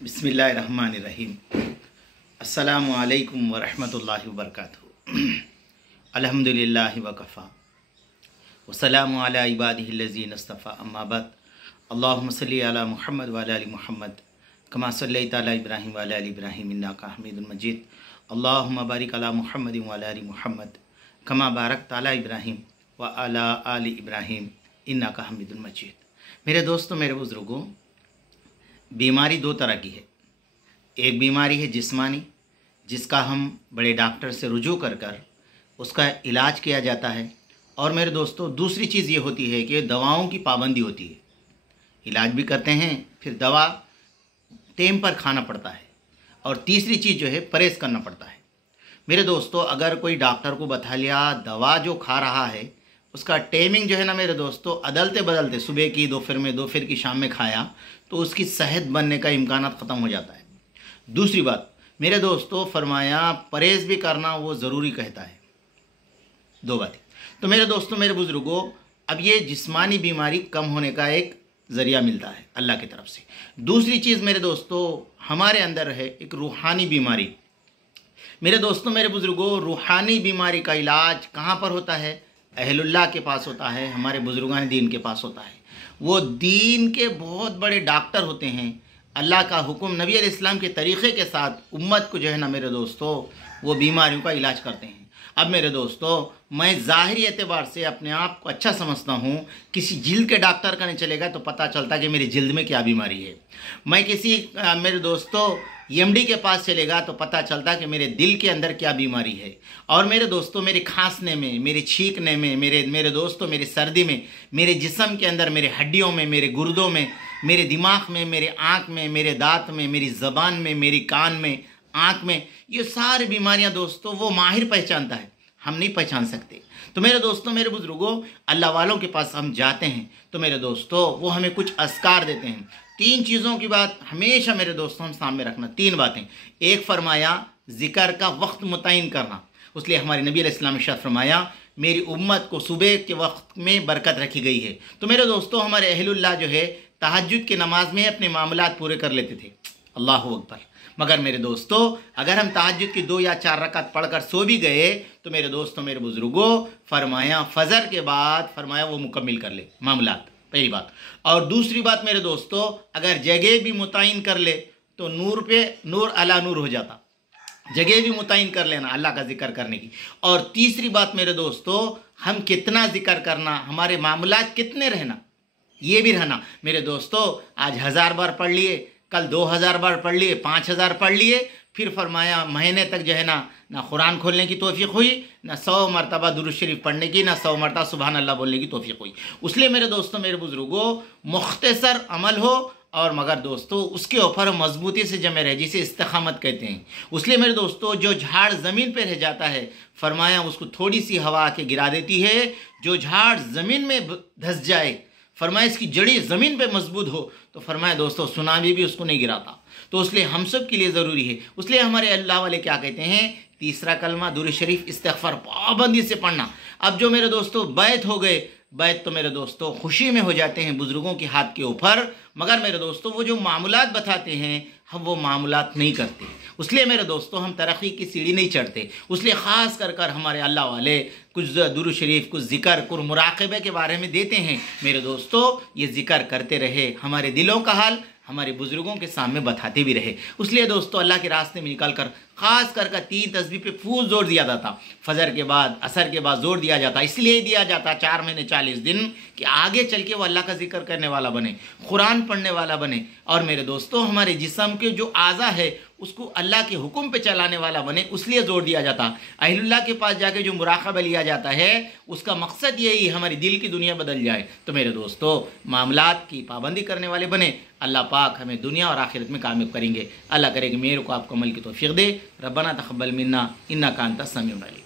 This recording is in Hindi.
बिस्मिल्लाहिर्रहमानिर्रहीम। अस्सलामु अलैकुम वरहमतुल्लाहि वबरकातुहू। अल्हम्दुलिल्लाहि वकफ़ा वस्सलामु अला इबादिहिल्लज़ीना इस्तफ़ा, अम्मा बाद। अल्लाहुम्मा सल्लि अला मुहम्मद व अला आलि मुहम्मद कमा सल्लैता अला इब्राहीम व अला आलि इब्राहीम इन्नका हमीदुम मजीद। अल्लाहुम्मा बारिक अला मुहम्मद व अला आलि मुहम्मद कमा बारकता अला इब्राहीम व अला आलि इब्राहीम इन्नका हमीदुम मजीद। मेरे दोस्तों, मेरे बुज़ुर्गों, बीमारी दो तरह की है। एक बीमारी है जिस्मानी, जिसका हम बड़े डॉक्टर से रुजू कर कर उसका इलाज किया जाता है। और मेरे दोस्तों, दूसरी चीज़ ये होती है कि दवाओं की पाबंदी होती है। इलाज भी करते हैं, फिर दवा टाइम पर खाना पड़ता है। और तीसरी चीज़ जो है, परहेज़ करना पड़ता है। मेरे दोस्तों, अगर कोई डॉक्टर को बता लिया दवा जो खा रहा है उसका टाइमिंग जो है ना मेरे दोस्तों, अदलते बदलते, सुबह की दोपहर में, दोपहर की शाम में खाया तो उसकी सेहत बनने का इम्कान ख़त्म हो जाता है। दूसरी बात मेरे दोस्तों, फरमाया परहेज़ भी करना वो ज़रूरी कहता है। दो बातें। तो मेरे दोस्तों, मेरे बुज़ुर्गों, अब ये जिस्मानी बीमारी कम होने का एक ज़रिया मिलता है अल्लाह की तरफ से। दूसरी चीज़ मेरे दोस्तों, हमारे अंदर है एक रूहानी बीमारी। मेरे दोस्तों, मेरे बुज़ुर्गों, रूहानी बीमारी का इलाज कहाँ पर होता है? अहलुल्लाह के पास होता है, हमारे बुज़ुर्गान दीन के पास होता है। वो दीन के बहुत बड़े डॉक्टर होते हैं। अल्लाह का हुक्म, नबी अलैहिस्सलाम के तरीक़े के साथ उम्मत को जो है ना मेरे दोस्तों, वो बीमारियों का इलाज करते हैं। अब मेरे दोस्तों, मैं ज़ाहिरी एतबार से अपने आप को अच्छा समझता हूँ। किसी जिल्द के डॉक्टर का नहीं चलेगा तो पता चलता कि मेरी जिल्द में क्या बीमारी है। मैं किसी मेरे दोस्तों एमडी के पास चलेगा तो पता चलता कि मेरे दिल के अंदर क्या बीमारी है। और मेरे दोस्तों, मेरे खांसने में, मेरे छींकने में, मेरे दोस्तों, मेरी सर्दी में, मेरे जिस्म के अंदर, मेरे हड्डियों में, मेरे गुर्दों में, मेरे दिमाग में, मेरे आँख में, मेरे दांत में, मेरी ज़बान में, मेरी कान में, आँख में, ये सारी बीमारियां दोस्तों वो माहिर पहचानता है, हम नहीं पहचान सकते। तो मेरे दोस्तों, मेरे बुज़ुर्गों, अल्लाह वालों के पास हम जाते हैं तो मेरे दोस्तों वो हमें कुछ अस्कार देते हैं। तीन चीज़ों की बात हमेशा मेरे दोस्तों हम सामने रखना। तीन बातें। एक, फरमाया ज़िक्र का वक्त मुतय्यन करना। इसलिए हमारे नबी अलैहिस्सलाम ने इरशाद फरमाया, मेरी उम्मत को सुबह के वक्त में बरकत रखी गई है। तो मेरे दोस्तों, हमारे अहलुल्लाह जो है तहज्जुद की नमाज में अपने मामलात पूरे कर लेते थे। अल्लाहु अकबर। मगर मेरे दोस्तों, अगर हम तहज्जुद की 2 या 4 रकात पढ़कर सो भी गए तो मेरे दोस्तों, मेरे बुज़ुर्गों, फरमाया फजर के बाद फरमाया वो मुकम्मिल कर ले मामलात, पहली बात। और दूसरी बात मेरे दोस्तों, अगर जगह भी मुतय्यन कर ले तो नूर पे नूर अला नूर हो जाता। जगह भी मुतय्यन कर लेना अल्लाह का जिक्र करने की। और तीसरी बात मेरे दोस्तों, हम कितना जिक्र करना, हमारे मामलात कितने रहना, ये भी रहना। मेरे दोस्तों, आज 1000 बार पढ़ लिए, कल 2000 बार पढ़ लिए, 5000 पढ़ लिए, फिर फरमाया महीने तक जो है ना कुरान खोलने की तौफीक हुई, ना 100 मरतबा दुरूद शरीफ पढ़ने की, ना 100 मरतबा सुबहान अल्लाह बोलने की तौफीक हुई। इसलिए मेरे दोस्तों, मेरे बुज़ुर्गों, मुख्तसर अमल हो और मगर दोस्तों उसके ऊपर मजबूती से जमे रहे, जिसे इस्तिकामत कहते हैं। इसलिए मेरे दोस्तों, जो झाड़ ज़मीन पर रह जाता है फरमाया उसको थोड़ी सी हवा के गिरा देती है। जो झाड़ ज़मीन में धंस जाए, फरमाया इसकी जड़ी ज़मीन पे मजबूत हो, तो फरमाया दोस्तों सुनामी भी उसको नहीं गिराता। तो इसलिए हम सब के लिए ज़रूरी है। इसलिए हमारे अल्लाह वाले क्या कहते हैं? तीसरा कलमा दुरूद शरीफ इस्तिग़फ़ार पाबंदी से पढ़ना। अब जो मेरे दोस्तों बैत हो गए, बैत तो मेरे दोस्तों खुशी में हो जाते हैं बुज़ुर्गों के हाथ के ऊपर, मगर मेरे दोस्तों वो जो मामूलात बताते हैं हम वो मामूलात नहीं करते। इसलिए मेरे दोस्तों हम तरक्की की सीढ़ी नहीं चढ़ते। इसलिए ख़ास कर हमारे अल्लाह वाले कुछ दुरूद शरीफ, कुछ ज़िक्र, कुछ मुराक़बे के बारे में देते हैं। मेरे दोस्तों, ये ज़िक्र करते रहे, हमारे दिलों का हाल हमारे बुज़ुर्गों के सामने बताते भी रहे। इसलिए दोस्तों अल्लाह के रास्ते में निकल कर ख़ास कर 3 तस्बीह पे फूल जोर दिया जाता। फजर के बाद, असर के बाद जोर दिया जाता। इसलिए दिया जाता 4 महीने 40 दिन कि आगे चल के वो अल्लाह का जिक्र करने वाला बने, कुरान पढ़ने वाला बने। और मेरे दोस्तों, हमारे जिस्म के जो आज़ा है उसको अल्लाह के हुक्म पे चलाने वाला बने, इसलिए जोर दिया जाता। अहलुल्लाह के पास जाके जो मुराक़बा लिया जाता है उसका मकसद यही हमारी दिल की दुनिया बदल जाए। तो मेरे दोस्तों, मामलात की पाबंदी करने वाले बने। अल्लाह पाक हमें दुनिया और आखिरत में कामयाब करेंगे। अल्लाह करे कि मेरे को आपको अमल की तौफीक दे। रब्बना तक़ब्बल मिन्ना इन्नका अंतस समीउल अलीम।